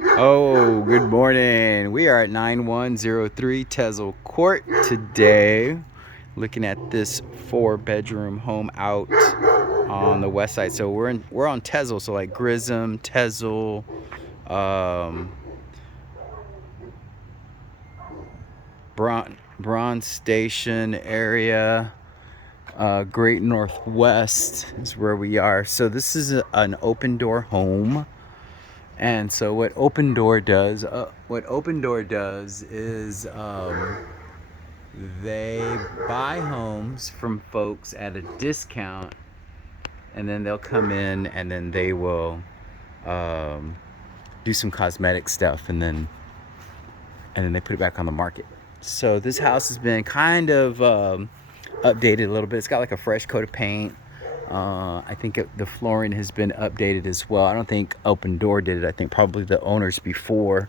Oh, good morning. We are at 9103 Tezel Court today, looking at this 4-bedroom home out on the west side. So we're on Tezel, so like Grissom, Tezel, um, Bronze Station area. Great Northwest is where we are. So this is an open door home. And so what Open Door does is they buy homes from folks at a discount, and then they'll come in and then they will um, do some cosmetic stuff, and then they put it back on the market. So this house has been kind of updated a little bit. It's got like a fresh coat of paint. I think the flooring has been updated as well. I don't think Open Door did it. I think probably the owners before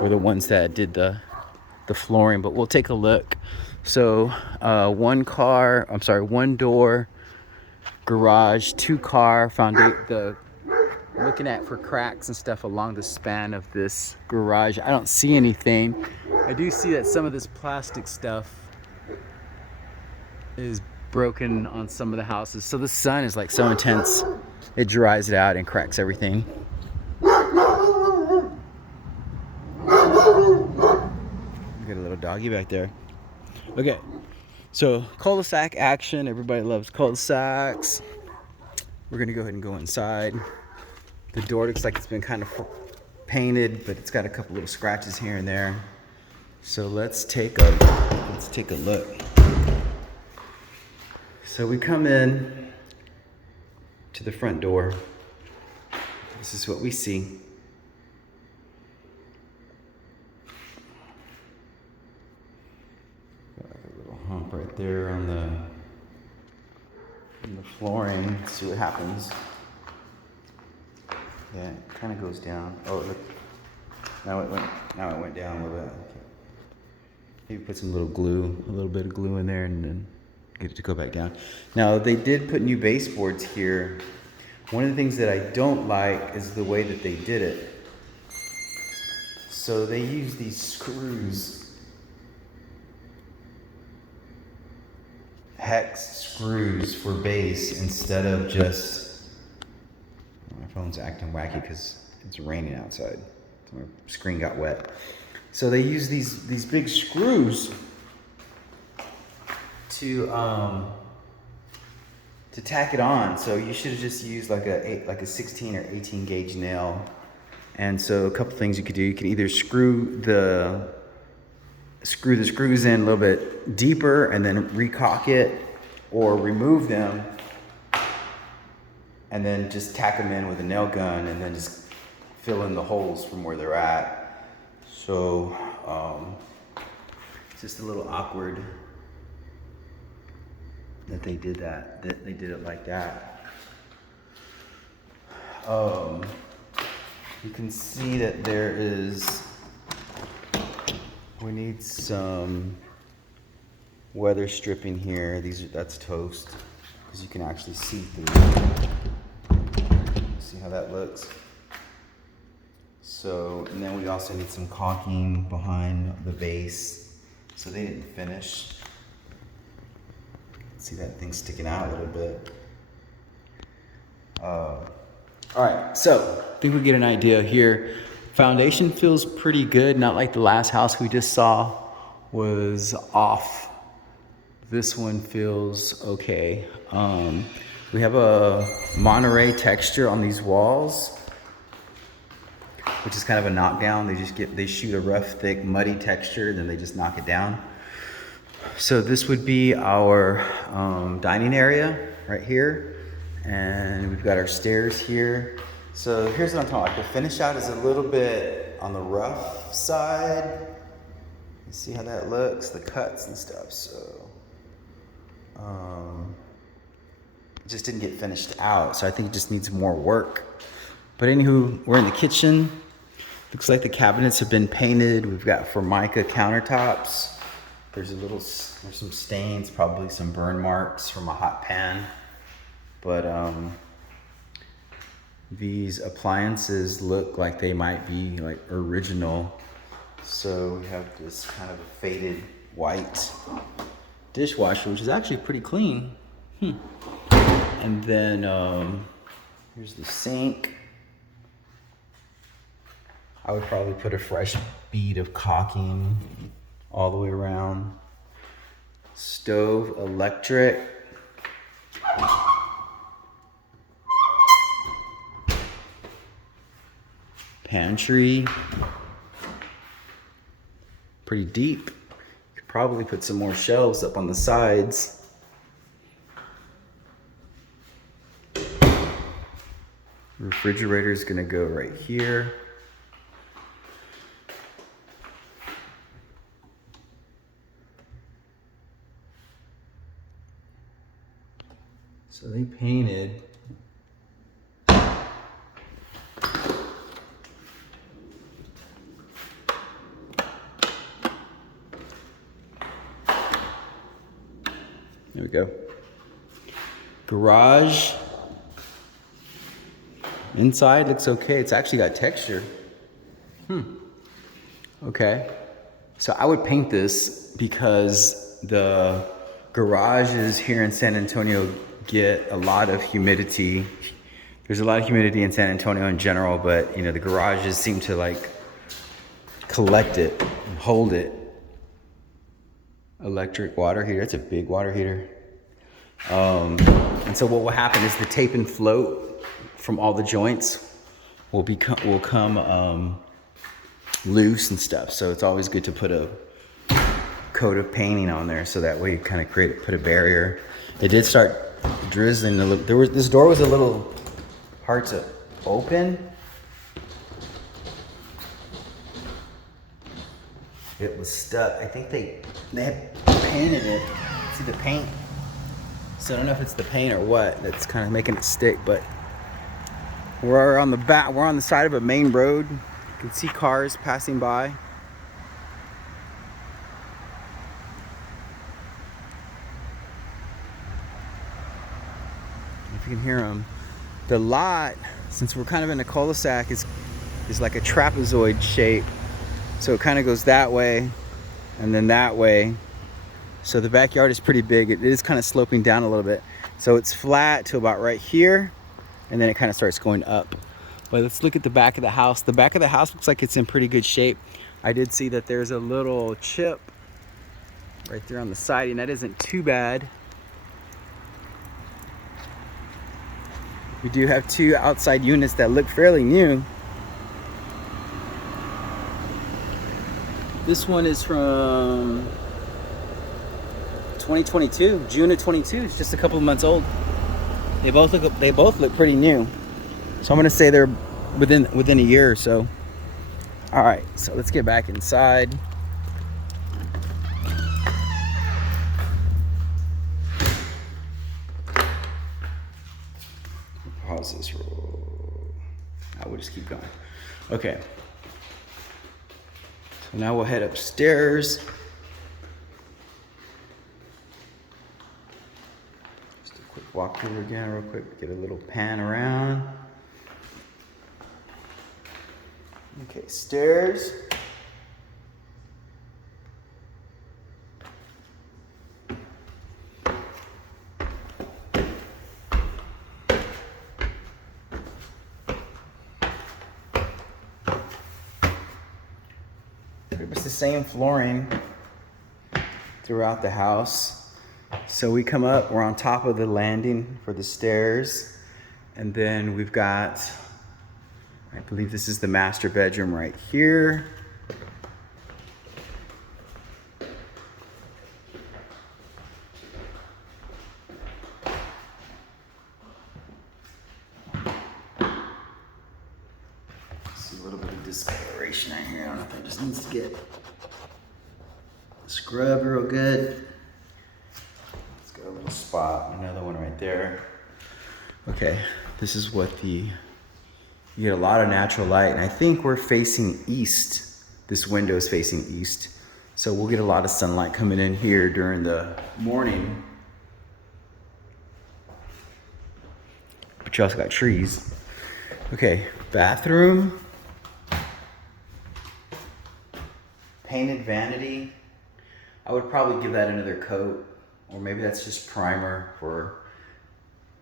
were the ones that did the flooring, but we'll take a look. So one door garage, 2-car foundation. Looking at for cracks and stuff along the span of this garage. I don't see anything. I do see that some of this plastic stuff is broken on some of the houses. So the sun is like so intense, it dries it out and cracks everything. Got a little doggy back there. Okay, so cul-de-sac action. Everybody loves cul-de-sacs. We're gonna go ahead and go inside. The door looks like it's been kind of painted, but it's got a couple little scratches here and there. So let's take a look. So we come in to the front door. This is what we see. Got a little hump right there on the flooring. Let's see what happens. Yeah, it kind of goes down. Oh, look. Now it went down a little bit. Okay. Maybe put some little bit of glue in there, and then get it to go back down. Now, they did put new baseboards here. One of the things that I don't like is the way that they did it. So they use these screws, hex screws for base instead of just, my phone's acting wacky because it's raining outside. So my screen got wet. So they use these big screws to tack it on. So you should have just used like a 16 or 18 gauge nail. And so a couple things you could do. You can either screw the screws in a little bit deeper and then recock it, or remove them and then just tack them in with a nail gun and then just fill in the holes from where they're at. So it's just a little awkward that they did it like that. You can see that we need some weather stripping here. That's toast, because you can actually see through. See how that looks? So, and then we also need some caulking behind the base. So they didn't finish. See that thing sticking out a little bit. All right, so I think we get an idea here. Foundation feels pretty good, not like the last house we just saw was off. This one feels okay. We have a Monterey texture on these walls, which is kind of a knockdown. They shoot a rough, thick, muddy texture, then they just knock it down. So this would be our dining area right here. And we've got our stairs here. So here's what I'm talking about. The finish out is a little bit on the rough side. You see how that looks? The cuts and stuff. So it just didn't get finished out. So I think it just needs more work. But anywho, we're in the kitchen. Looks like the cabinets have been painted. We've got Formica countertops. There's some stains, probably some burn marks from a hot pan. But these appliances look like they might be like original. So we have this kind of a faded white dishwasher, which is actually pretty clean. And then here's the sink. I would probably put a fresh bead of caulking all the way around. Stove, electric. Pantry. Pretty deep. You could probably put some more shelves up on the sides. Refrigerator is gonna go right here. So they painted there we go. Garage. Inside looks okay. It's actually got texture. Okay. So I would paint this because the garages here in San Antonio get a lot of humidity. There's a lot of humidity in San Antonio in general, but you know, the garages seem to like collect it and hold it. Electric water heater. That's a big water heater. And so what will happen is the tape and float from all the joints will come loose and stuff. So it's always good to put a coat of painting on there, so that way you kind of put a barrier. It did start drizzling a little. This door was a little hard to open. It was stuck. I think they had painted it. See the paint? So I don't know if it's the paint or what that's kind of making it stick, but we're on the side of a main road. You can see cars passing by. If you can hear them. The lot, since we're kind of in a cul-de-sac, is like a trapezoid shape. So it kind of goes that way and then that way. So the backyard is pretty big. It is kind of sloping down a little bit. So it's flat to about right here, and then it kind of starts going up. But let's look at the back of the house. The back of the house looks like it's in pretty good shape. I did see that there's a little chip right there on the side, and that isn't too bad. We do have two outside units that look fairly new. This one is from 2022, June of 22. It's just a couple of months old. They both look pretty new. So I'm gonna say they're within a year or so. All right, so let's get back inside. Pause this roll. I will just keep going. Okay. So now we'll head upstairs. Just a quick walk through again real quick, get a little pan around. Okay, stairs. Pretty much the same flooring throughout the house. So we come up, we're on top of the landing for the stairs, and then we've got, I believe this is the master bedroom right here. See a little bit of discoloration right here. I don't know if it just needs to get scrubbed real good. Let's got a little spot, another one right there. Okay, this is what you get a lot of natural light, and I think we're facing east. This window is facing east. So we'll get a lot of sunlight coming in here during the morning. But you also got trees. Okay, bathroom. Painted vanity. I would probably give that another coat, or maybe that's just primer for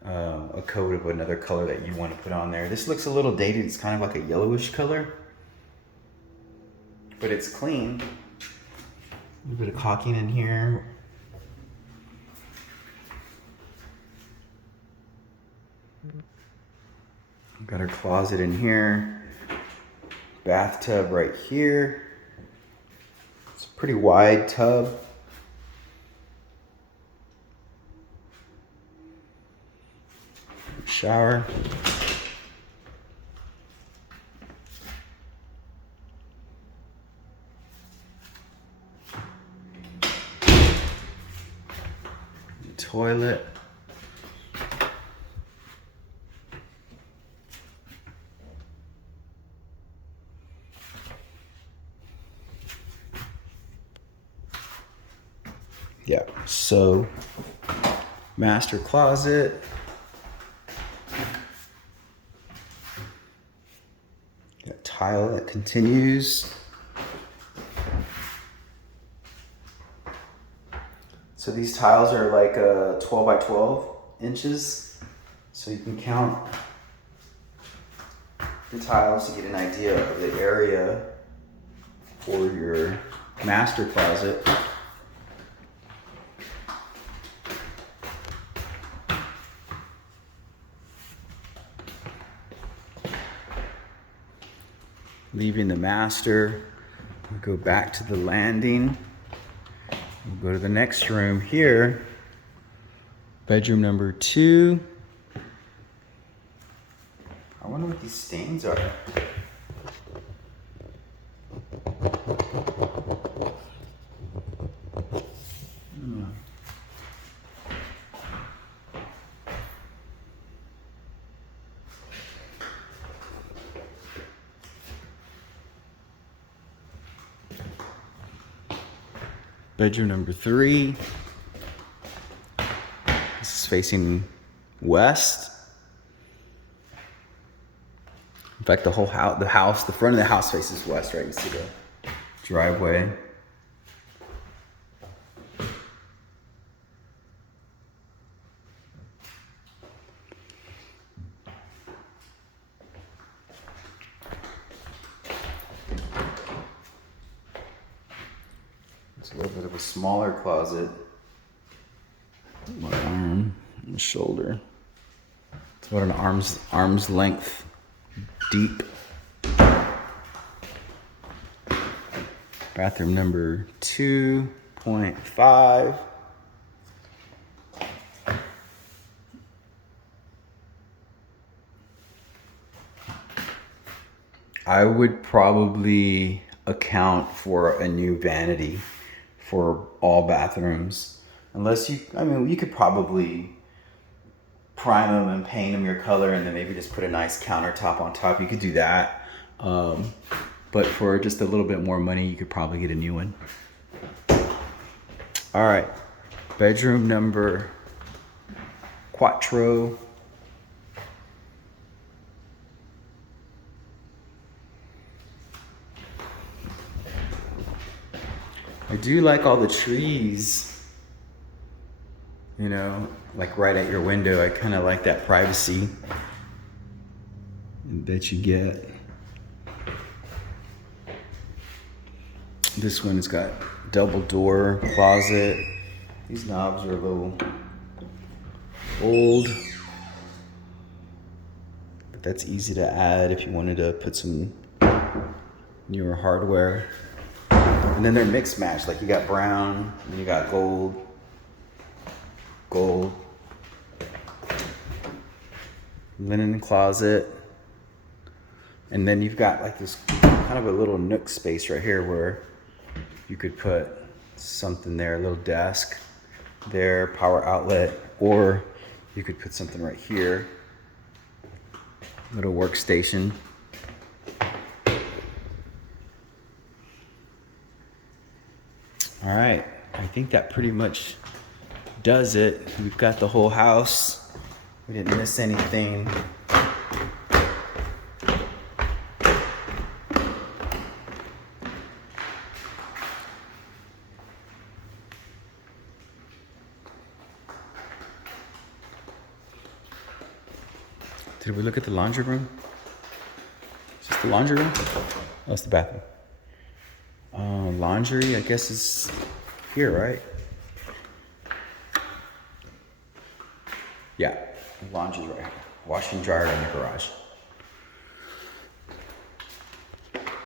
a coat of another color that you want to put on there. This looks a little dated. It's kind of like a yellowish color, but it's clean. A little bit of caulking in here. Got our closet in here. Bathtub right here. It's a pretty wide tub. Shower. Toilet. Yeah, so master closet. Got tile that continues. So these tiles are like 12 by 12 inches. So you can count the tiles to get an idea of the area for your master closet. Leaving the master, we'll go back to the landing. We'll go to the next room here. Bedroom number 2. I wonder what these stains are. Bedroom number 3. This is facing west. In fact, the whole house, the front of the house faces west, right? You see the driveway. It's a little bit of a smaller closet. My arm and shoulder. It's about an arm's length deep. Bathroom number 2.5. I would probably account for a new vanity for all bathrooms. Unless you could probably prime them and paint them your color and then maybe just put a nice countertop on top. You could do that. But for just a little bit more money, you could probably get a new one. All right, bedroom number 4. I do like all the trees, you know, like right at your window. I kind of like that privacy that you get. This one's got double door closet. These knobs are a little old, but that's easy to add if you wanted to put some newer hardware. And then they're mixed match, like you got brown and you got gold. Linen closet. And then you've got like this kind of a little nook space right here where you could put something there, a little desk there, power outlet, or you could put something right here, little workstation. All right, I think that pretty much does it. We've got the whole house. We didn't miss anything. Did we look at the laundry room? Is this the laundry room? Oh, that's the bathroom. Laundry, I guess, is here, right? Yeah, laundry's right here. Washing dryer in the garage.